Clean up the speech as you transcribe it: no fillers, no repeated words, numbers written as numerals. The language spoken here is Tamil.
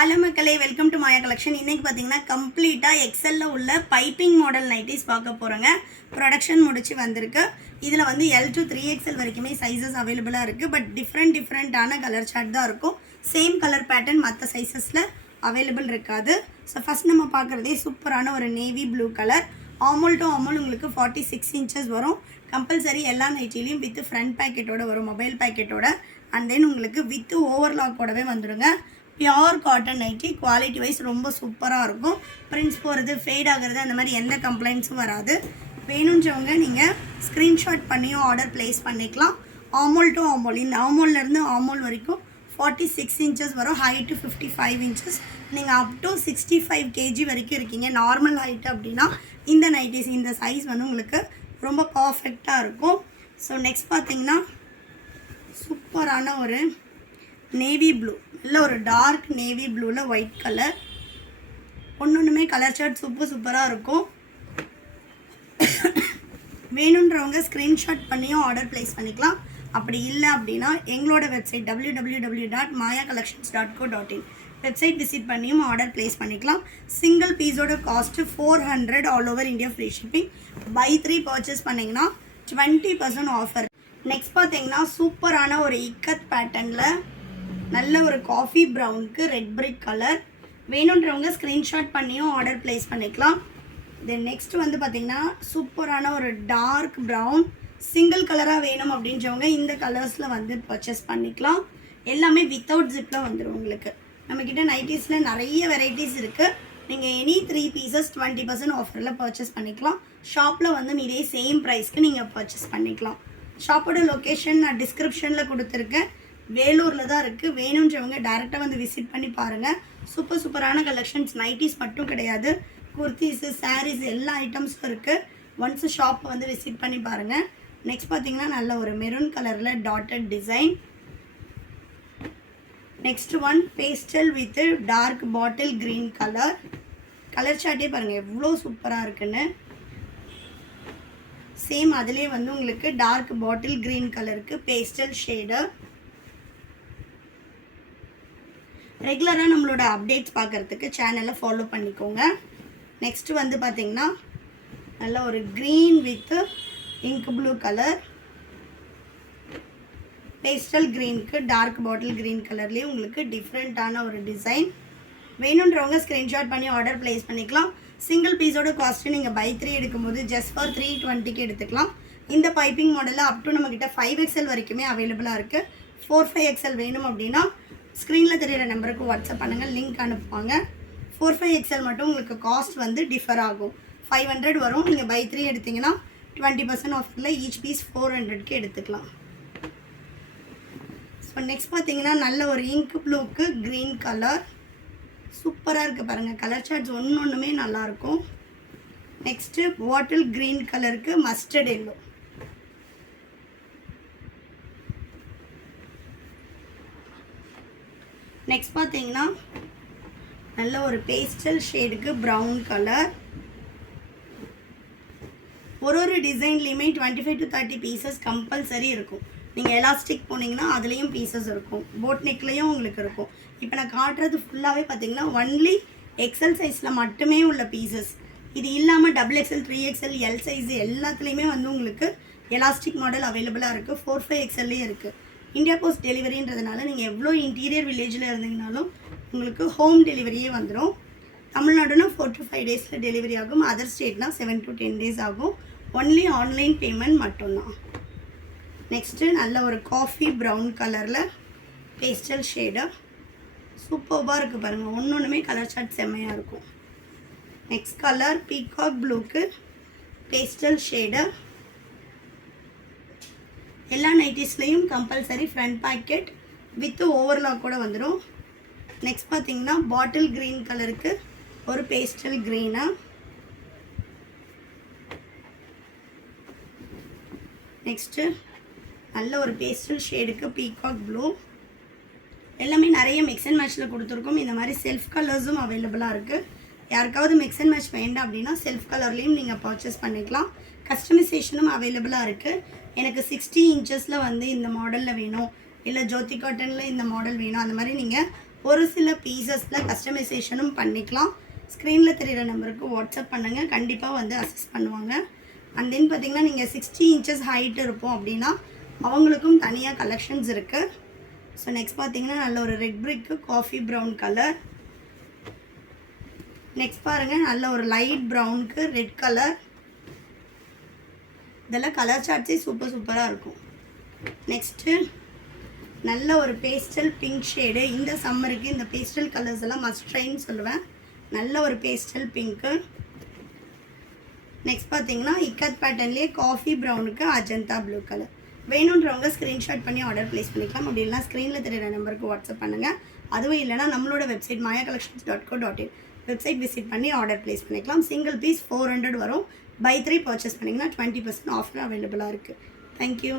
ஹலோ மக்களே, வெல்கம் டு மாயா கலெக்ஷன். இன்றைக்கி பார்த்தீங்கன்னா கம்ப்ளீட்டாக எக்ஸலில் உள்ள பைப்பிங் மாடல் நைட்டிஸ் பார்க்க போகிறோங்க. ப்ரொடக்ஷன் முடிச்சு வந்திருக்கு. இதில் வந்து L to 3XL வரைக்குமே சைஸஸ் அவைலபிளாக இருக்குது. பட் டிஃப்ரெண்ட்டான கலர் சார்ட் தான் இருக்கும். சேம் கலர் பேட்டர்ன் மற்ற சைஸஸில் அவைலபிள் இருக்காது. ஸோ ஃபஸ்ட் நம்ம பார்க்குறதே சூப்பரான ஒரு நேவி ப்ளூ கலர். ஆமோல் டு ஆமோல் உங்களுக்கு 46 இன்ச்சஸ் வரும். கம்பல்சரி எல்லா நைட்டிலையும் வித் ஃப்ரண்ட் பேக்கெட்டோட வரும், மொபைல் பேக்கெட்டோட. அண்ட் தென் உங்களுக்கு வித் ஓவர்லாக்கோடவே வந்துடுங்க. Pure cotton nighty, quality wise ரொம்ப சூப்பராக இருக்கும். பிரிண்ட்ஸ் போகிறது, ஃபேட் ஆகிறது, அந்த மாதிரி எந்த கம்ப்ளைண்ட்ஸும் வராது. வேணுன்றவங்க நீங்கள் ஸ்க்ரீன்ஷாட் பண்ணியும் ஆர்டர் ப்ளேஸ் பண்ணிக்கலாம். ஆமோல் டு ஆமோல், இந்த ஆமோல்லேருந்து ஆமோல் வரைக்கும் 46 இன்ச்சஸ் வரும். Height 55 inches. நீங்கள் அப் டு 65 kg வரைக்கும் இருக்கீங்க. நார்மல் ஹைட்டு அப்படின்னா இந்த நைட்டிஸ், இந்த சைஸ் வந்து உங்களுக்கு ரொம்ப பர்ஃபெக்டாக இருக்கும். ஸோ நெக்ஸ்ட் பார்த்தீங்கன்னா சூப்பரான ஒரு நேவி ப்ளூ, இல்லை ஒரு டார்க் நேவி ப்ளூவில் ஒயிட் கலர். ஒன்றுமே கலர் சார்ட் சூப்பராக இருக்கும். வேணுன்றவங்க ஸ்க்ரீன்ஷாட் பண்ணியும் ஆர்டர் ப்ளேஸ் பண்ணிக்கலாம். அப்படி இல்லை அப்படின்னா எங்களோட வெப்சைட் www.mayacollections.co.in வெப்சைட் விசிட் பண்ணியும் ஆர்டர் ப்ளேஸ் பண்ணிக்கலாம். சிங்கிள் பீஸோட cost 400 all over India free shipping. Buy 3 purchase பண்ணிங்கன்னா 20% ஆஃபர். நெக்ஸ்ட் பார்த்தீங்கன்னா சூப்பரான ஒரு இக்கத் பேட்டர்னில் நல்ல ஒரு காஃபி ப்ரௌனுக்கு ரெட் பிரிக் கலர். வேணுன்றவங்க ஸ்க்ரீன்ஷாட் பண்ணியும் ஆர்டர் ப்ளேஸ் பண்ணிக்கலாம். தென் நெக்ஸ்ட் வந்து பார்த்திங்கன்னா சூப்பரான ஒரு டார்க் ப்ரௌன். சிங்கிள் கலராக வேணும் அப்படின்றவங்க இந்த கலர்ஸில் வந்து பர்ச்சேஸ் பண்ணிக்கலாம். எல்லாமே வித்தவுட் ஜிப்பில் வந்துடும் உங்களுக்கு. நம்மக்கிட்ட நைட்டிஸில் நிறைய வெரைட்டிஸ் இருக்குது. நீங்கள் எனி 3 பீசஸ் 20% ஆஃபரில் பர்ச்சேஸ் பண்ணிக்கலாம். ஷாப்பில் வந்து இதே சேம் ப்ரைஸ்க்கு நீங்கள் பர்ச்சேஸ் பண்ணிக்கலாம். ஷாப்போட லொக்கேஷன் நான் டிஸ்கிரிப்ஷனில் கொடுத்துருக்கேன். வேலூரில் தான் இருக்குது. வேணுன்றவங்க டேரெக்டாக வந்து விசிட் பண்ணி பாருங்கள். சூப்பரான கலெக்ஷன்ஸ். நைட்டிஸ் மட்டும் கிடையாது, குர்த்திஸு, சாரீஸ் எல்லா ஐட்டம்ஸும் இருக்குது. ஒன்ஸ் ஷாப்பை வந்து விசிட் பண்ணி பாருங்கள். நெக்ஸ்ட் பார்த்தீங்கன்னா நல்ல ஒரு மெரூன் கலரில் dotted design. Next one pastel with dark bottle green colour. Colour சார்ட்டே பாருங்கள் எவ்வளோ சூப்பராக இருக்குன்னு. சேம் அதிலே வந்து உங்களுக்கு டார்க் பாட்டில் க்ரீன் கலருக்கு பேஸ்டல் ஷேடர். ரெகுலராக நம்மளோட அப்டேட்ஸ் பார்க்குறதுக்கு சேனலை ஃபாலோ பண்ணிக்கோங்க. நெக்ஸ்ட்டு வந்து பார்த்திங்கன்னா நல்ல ஒரு green with ink blue colour. Pastel க்ரீனுக்கு டார்க் பாட்டில் க்ரீன் கலர்லேயே உங்களுக்கு டிஃப்ரெண்ட்டான ஒரு டிசைன். வேணுன்றவங்க ஸ்க்ரீன்ஷாட் பண்ணி ஆர்டர் ப்ளேஸ் பண்ணிக்கலாம். சிங்கிள் பீஸோட காஸ்ட்டு நீங்கள் பை 3 எடுக்கும்போது ஜஸ்ட் ஃபார் 320க்கு எடுத்துக்கலாம். இந்த பைப்பிங் மாடலில் அப் டு நம்மக்கிட்ட 5XL வரைக்குமே அவைலபிளாக இருக்குது. 4-5XL வேணும் அப்படின்னா ஸ்க்ரீனில் தெரியிற நம்பருக்கு வாட்ஸ்அப் பண்ணுங்கள், லிங்க் அனுப்புவாங்க. 4-5XL மட்டும் உங்களுக்கு காஸ்ட் வந்து டிஃபர் ஆகும். 500 வரும். நீங்கள் பை 3 எடுத்திங்கன்னா 20% ஆஃபரில் ஈச் பீஸ் 400க்கு எடுத்துக்கலாம். ஸோ நெக்ஸ்ட் பார்த்தீங்கன்னா நல்ல ஒரு இங்க் ப்ளூக்கு க்ரீன் கலர். சூப்பராக இருக்குது பாருங்கள். கலர் சார்ட்ஸ் ஒன்றுமே நல்லாயிருக்கும். நெக்ஸ்ட்டு பாட்டில் க்ரீன் கலருக்கு மஸ்டர்ட் எல்லோ. நெக்ஸ்ட் பார்த்தீங்கன்னா நல்ல ஒரு பேஸ்டல் ஷேடுக்கு ப்ரௌன் கலர். ஒரு டிசைன்லேயுமே 25 to 30 பீசஸ் கம்பல்சரி இருக்கும். நீங்கள் எலாஸ்டிக் போனீங்கன்னா அதுலேயும் பீசஸ் இருக்கும், போட் நெக்லேயும் உங்களுக்கு இருக்கும். இப்போ நான் காட்டுறது ஃபுல்லாகவே பார்த்தீங்கன்னா ஒன்லி XL சைஸில் மட்டுமே உள்ள பீசஸ். இது இல்லாமல் XXL, 3XL, L சைஸ் எல்லாத்துலேயுமே வந்து உங்களுக்கு எலாஸ்டிக் மாடல் அவைலபிளாக இருக்குது. 4-5XLலேயே இருக்குது. இந்தியா போஸ்ட் டெலிவரின்றதுனால நீங்கள் எவ்வளோ இன்டீரியர் வில்லேஜில் இருந்தீங்கனாலும் உங்களுக்கு ஹோம் டெலிவரியே வந்துடும். தமிழ்நாடுனா 4 to 5 டேஸில் டெலிவரி ஆகும். அதர் ஸ்டேட்னால் 7 to 10 டேஸ் ஆகும். ஒன்லி ஆன்லைன் பேமெண்ட் மட்டும்தான். நெக்ஸ்ட்டு நல்ல ஒரு காஃபி ப்ரௌன் கலரில் பேஸ்டல் ஷேடாக சூப்பராக இருக்குது பாருங்கள். ஒன்றுமே கலர் சார்ட் செம்மையாக இருக்கும். நெக்ஸ்ட் கலர் பீகாக் ப்ளூக்கு பேஸ்டல் ஷேடாக. எல்லா நைட்டிஸ்லேயும் compulsory front pocket with overlock கூட வந்துடும். நெக்ஸ்ட் பார்த்தீங்கன்னா பாட்டில் க்ரீன் கலருக்கு ஒரு பேஸ்டல் க்ரீனாக. நெக்ஸ்ட்டு நல்ல ஒரு பேஸ்டல் ஷேடுக்கு பீகாக் ப்ளூ. எல்லாமே நிறைய மிக்ஸ் அண்ட் மேட்ச்சில் கொடுத்துருக்கோம். இந்த மாதிரி செல்ஃப் கலர்ஸும் அவைலபிளாக இருக்குது. யாருக்காவது மிக்ஸ் அண்ட் மேட்ச் வேண்டாம் அப்படின்னா செல்ஃப் கலர்லேயும் நீங்கள் பர்ச்சேஸ் பண்ணிக்கலாம். கஸ்டமைசேஷனும் அவைலபிளாக இருக்குது. எனக்கு 60 இன்ச்சஸில் வந்து இந்த மாடலில் வேணும், இல்லை ஜோதி காட்டனில் இந்த மாடல் வேணும், அந்த மாதிரி நீங்கள் ஒரு சில பீசஸில் கஸ்டமைசேஷனும் பண்ணிக்கலாம். ஸ்க்ரீனில் தெரிகிற நம்பருக்கு வாட்ஸ்அப் பண்ணுங்கள், கண்டிப்பாக வந்து அசிஸ்ட் பண்ணுவாங்க. அண்ட் தென் பார்த்திங்கன்னா நீங்கள் 60 inches ஹைட் இருப்போம் அப்படின்னா அவங்களுக்கும் தனியாக கலெக்ஷன்ஸ் இருக்குது. ஸோ நெக்ஸ்ட் பார்த்திங்கன்னா நல்ல ஒரு ரெட் பிரிக்கு காஃபி ப்ரௌன் கலர். நெக்ஸ்ட் பாருங்கள் நல்ல ஒரு லைட் ப்ரௌனுக்கு ரெட் கலர். இதெல்லாம் கலர் சார்ட்ஸே சூப்பராக இருக்கும். நெக்ஸ்ட்டு நல்ல ஒரு பேஸ்டல் பிங்க் ஷேடு. இந்த சம்மருக்கு இந்த பேஸ்டல் கலர்ஸ் எல்லாம் மஸ்ட் ட்ரைன்னு சொல்லுவேன். நல்ல ஒரு பேஸ்டல் பிங்க்கு. நெக்ஸ்ட் பார்த்தீங்கன்னா இக்கத் பேட்டர்ன்லேயே காஃபி ப்ரௌனுக்கு அஜந்தா ப்ளூ கலர். வேணுன்றவங்க ஸ்க்ரீன்ஷாட் பண்ணி ஆர்டர் ப்ளேஸ் பண்ணிக்கலாம். அப்படி இல்லைனா ஸ்க்ரீனில் தெரிகிற நம்பருக்கு வாட்ஸ்அப் பண்ணுங்கள். அதுவும் இல்லைனா நம்மளோட வெப்சைட் mayacollections.co.in வெப்சைட் விசிட் பண்ணி ஆர்டர் ப்ளேஸ் பண்ணிக்கலாம். சிங்கிள் பீஸ் 400 வரும். பை 3 பர்ச்சேஸ் பண்ணிங்கன்னா 20% ஆஃபர் அவைலபிளாக இருக்குது. தேங்க்யூ.